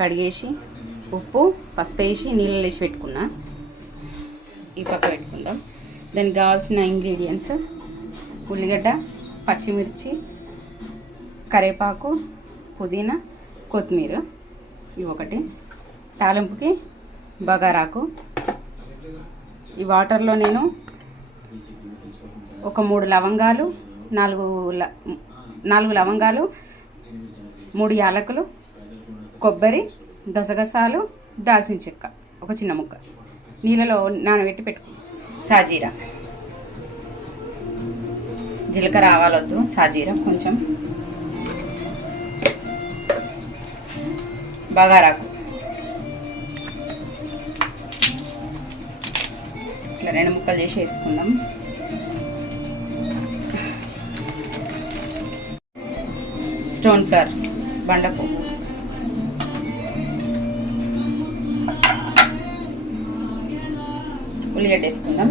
కడిగేసి ఉప్పు పసుపు వేసి నీళ్ళు వేసి పెట్టుకున్నా. ఈ పక్క పెట్టుకుందాం. దానికి కావాల్సిన ఇంగ్రీడియంట్స్ ఉల్లిగడ్డ, పచ్చిమిర్చి, కరివేపాకు, పుదీనా, కొత్తిమీర. ఇవి ఒకటి. తాలింపుకి బగారాకు. ఈ వాటర్లో నేను ఒక 3 లవంగాలు, 4 లవంగాలు, 3 యాలకులు, కొబ్బరి, గసగసాలు, దాల్చిన చెక్క ఒక చిన్న ముక్క నీళ్ళలో నానబెట్టి పెట్టుకో. సాజీరా, జీలకర్ర ఆవాలొద్దు, సాజీరా కొంచెం, బగారాకు ఇట్లా 2 ముక్కలు చేసి వేసుకుందాం. స్టోన్ ఫ్లవర్, బండపువ్వు, ఉల్లిగడ్డ వేసుకుందాం.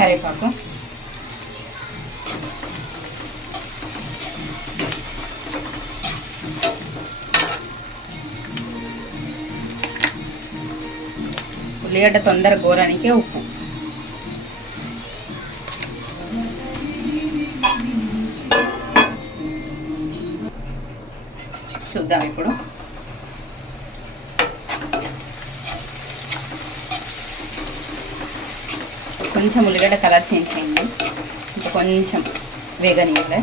కరివేపాకు, ఉల్లిగడ్డ తొందర గోరానికి ఉప్పు. చూద్దాం ఇప్పుడు. కొంచెం ఉల్లిగడ్డ కలర్ చేంజ్ అయింది, ఇంకా కొంచెం వేగనీయాలి.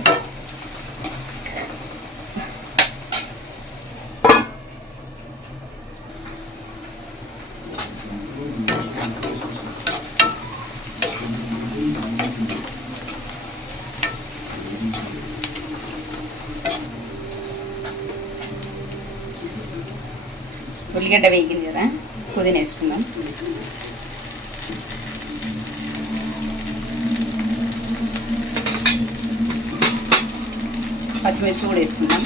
ఉల్లిగడ్డ వేగింది కదా, పుదీనా వేసుకుందాం. పచ్చిమిర్చి కూడా వేసుకుందాం.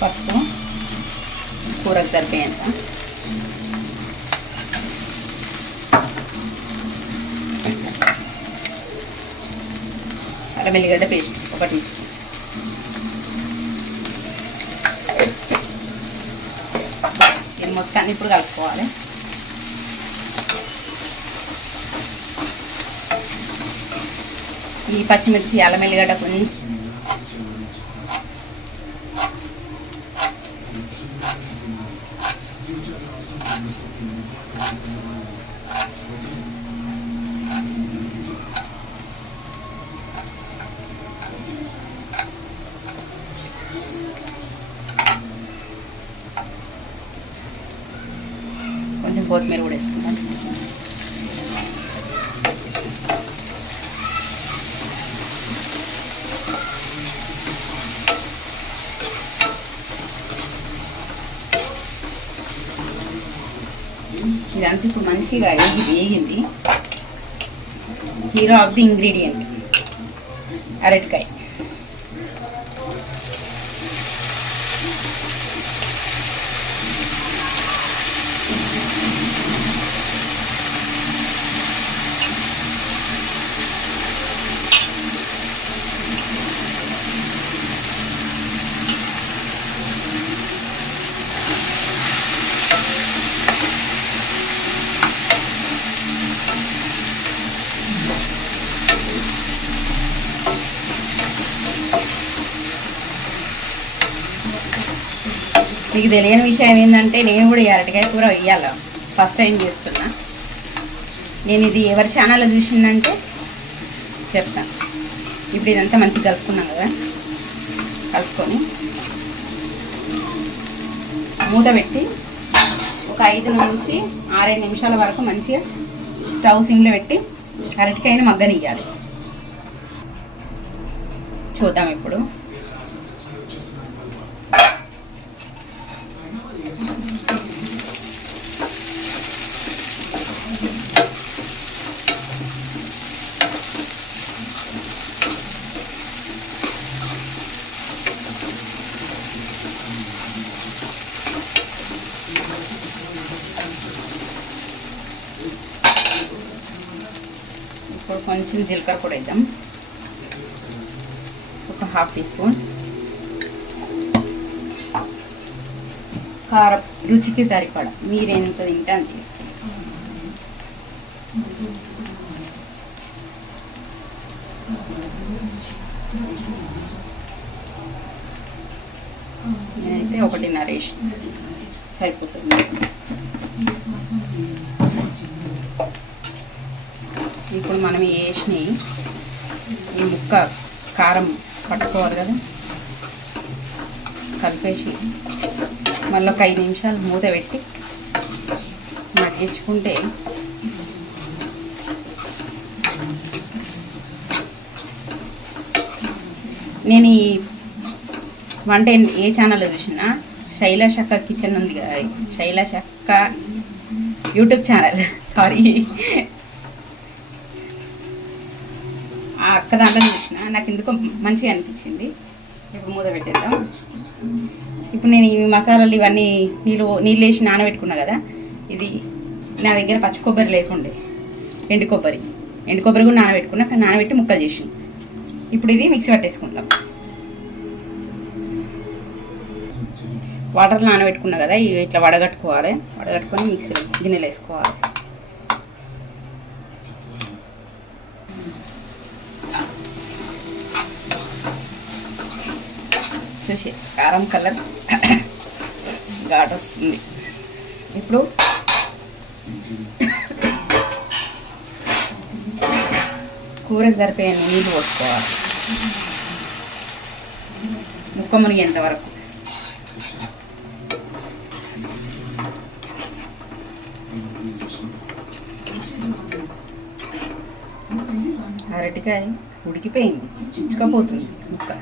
పసుపు కూరకు సరిపోయేంత. అల్లం వెల్లిగడ్డ పేస్ట్ 1 టీ స్పూన్. మొత్తాన్ని ఇప్పుడు కలుపుకోవాలి. ఈ పచ్చిమిర్చి, అల్లం వెల్లిగడ్డ కొంచెం కొత్తిమీర కూడా వేసుకుందాం. ఇదంతా ఇప్పుడు మంచిగా వేగింది. హీరో ఆఫ్ ది ఇంగ్రీడియంట్ అరటికాయ. మీకు తెలియని విషయం ఏంటంటే, నేను కూడా ఈ అరటికాయ కూర వేయాలి, ఫస్ట్ టైం చేస్తున్నా. నేను ఇది ఎవరి ఛానల్లో చూసిందంటే చెప్తాను. ఇప్పుడు ఇదంతా మంచిగా కలుపుకున్నాం కదా, కలుపుకొని మూత పెట్టి ఒక 5 నుంచి 6 నిమిషాల వరకు మంచిగా స్టవ్ సిమ్లో పెట్టి అరటికాయని మగ్గనియ్యాలి. చూద్దాం ఇప్పుడు. ఇప్పుడు కొంచెం జీలకర్ర పొడి వేద్దాం, ఒక 1/2 టీ స్పూన్. కారం రుచికి సరిపడా, మీరెంత తింటే అంత తీసుకోండి. నేనైతే 1.5 వేసి సరిపోతుంది. ఇప్పుడు మనం వేసినవి ఈ ముక్క కారం పట్టుకోవాలి కదా, కలిపేసి మళ్ళీ ఒక 5 నిమిషాలు మూత పెట్టి మగ్గించుకుంటే నేను ఈ వంట ఏ ఛానల్లో చూసినా శైలాష్ అక్క కిచెన్ ఉంది కదా, శైలాష్ అక్క యూట్యూబ్ ఛానల్, సారీ, ఆ అక్క దాంట్లో చూసిన నాకు ఎందుకో మంచిగా అనిపించింది. ఇప్పుడు మూత పెట్టేద్దాం. ఇప్పుడు నేను ఈ మసాలాలు ఇవన్నీ నీళ్ళు వేసి నానబెట్టుకున్నా కదా, ఇది నా దగ్గర పచ్చి కొబ్బరి లేకుండే ఎండు కొబ్బరి కూడా నానబెట్టుకున్నా, కానీ నానబెట్టి ముక్కలు చేసి ఇప్పుడు ఇది మిక్సీ పట్టేసుకుందాం. వాటర్లో నానబెట్టుకున్నా కదా, ఇట్లా వడగట్టుకొని మిక్సీ గిన్నెలు వేసుకోవాలి. చూసి కారం కలర్ ఘాట్ వస్తుంది. ఇప్పుడు కూరకు సరిపోయే నీళ్ళు పోసుకోవాలి, ముక్క మునిగేంత వరకు. అరటికాయ ఉడికిపోయింది, ఇచ్చుకపోతుంది ముక్క.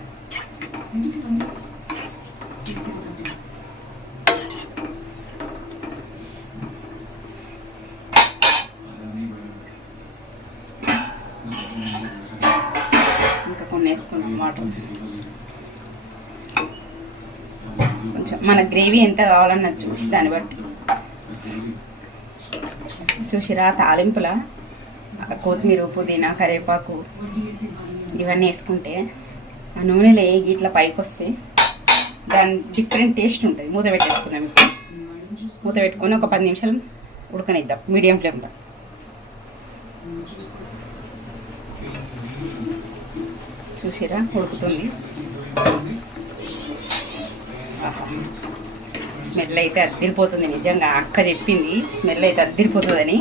ఇంకా కొన్ని వేసుకున్నాం వాటర్. కొంచెం మన గ్రేవీ ఎంత కావాలన్నది చూసి దాన్ని బట్టి చూసిరా. తాలింపుల కొత్తిమీర, పుదీనా, కరివేపాకు ఇవన్నీ వేసుకుంటే ఆ నూనెలో ఇట్లా పైకి వస్తే దాని డిఫరెంట్ టేస్ట్ ఉంటుంది. మూత పెట్టేసుకుందాం. ఇప్పుడు మూత పెట్టుకొని ఒక 10 నిమిషాలు ఉడకనిద్దాం మీడియం ఫ్లేమ్లో. చూసిరా ఉడుకుతుంది. స్మెల్ అయితే అద్దరిపోతుంది. నిజంగా అక్క చెప్పింది స్మెల్ అయితే అద్దరిపోతుందని.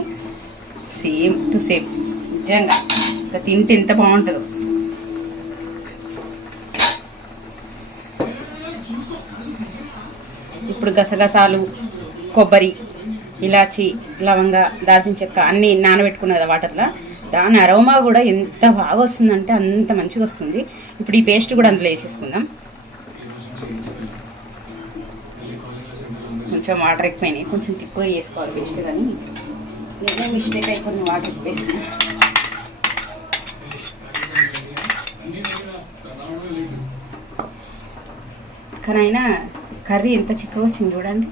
సేమ్ టు సేమ్ నిజంగా ఇంకా తింటే ఎంత బాగుంటుందో. ఇప్పుడు గసగసాలు, కొబ్బరి, ఇలాచి, లవంగ, దాల్చిన చెక్క అన్నీ నానబెట్టుకున్నది కదా వాటర్లో, దాని అరోమా కూడా ఎంత బాగా వస్తుందంటే అంత మంచిగా వస్తుంది. ఇప్పుడు ఈ పేస్ట్ కూడా అందులో వేసేసుకుందాం. కొంచెం వాటర్ ఎక్కువైనాయి, కొంచెం తిక్కువ వేసుకోవాలి పేస్ట్. కానీ నేనే మిస్టేక్ అయి కొన్ని వాటర్ ఎక్కువ వేస్తాను. కానీ అయినా కర్రీ ఎంత చిక్కగా వచ్చింది చూడండి.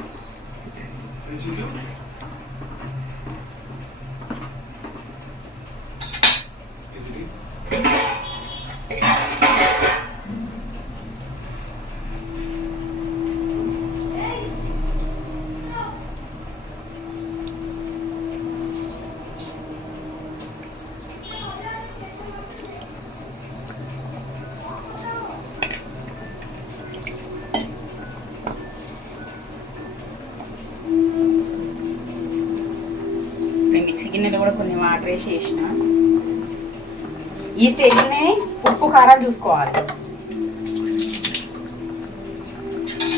గిన్నెలో కూడా కొన్ని వాటర్ వేసి వేసిన. ఈ స్టేజ్లోనే ఉప్పు కారం చూసుకోవాలి.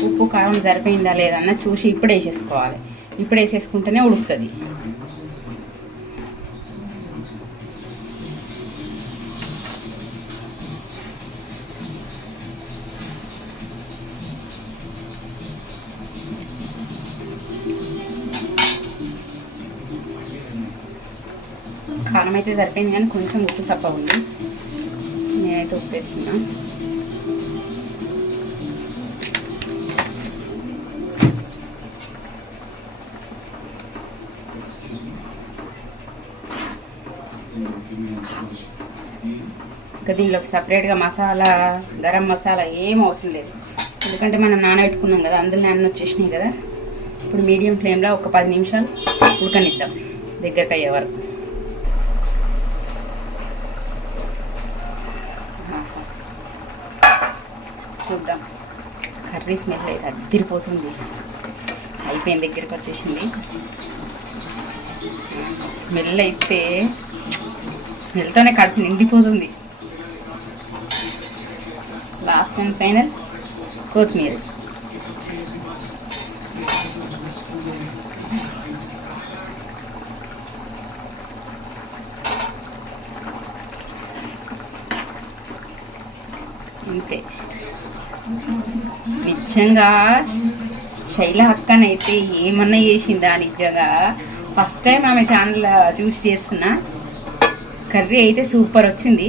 ఉప్పు కారం సరిపోయిందా లేదన్నా చూసి ఇప్పుడు వేసేసుకోవాలి. ఇప్పుడు వేసేసుకుంటేనే ఉడుకుతుంది. కారం అయితే సరిపోయింది కానీ కొంచెం ఉప్పు సప్ప ఉంది. నేనైతే ఉప్పు వేస్తున్నా. ఇంకా దీనిలోకి సపరేట్గా మసాలా, గరం మసాలా ఏం అవసరం లేదు. ఎందుకంటే మనం నానబెట్టుకున్నాం కదా, అందులో నాన్న వచ్చేసినాయి కదా. ఇప్పుడు మీడియం ఫ్లేమ్లో ఒక 10 నిమిషాలు ఉడకనిద్దాం దగ్గరకు అయ్యే వరకు. చూద్దాం. కర్రీ స్మెల్ అయితే అదిరిపోతుంది. అయిపోయింది, దగ్గరికి వచ్చేసింది. స్మెల్ అయితే స్మెల్తోనే కడుపు నిండిపోతుంది. లాస్ట్ అండ్ ఫైనల్ కొత్తిమీర. అంతే. నిజంగా శైల అక్కనైతే ఏమన్నా చేసిందా నిజంగా. ఫస్ట్ టైం ఆమె ఛానల్ చూసి చేస్తున్నా. కర్రీ అయితే సూపర్ వచ్చింది.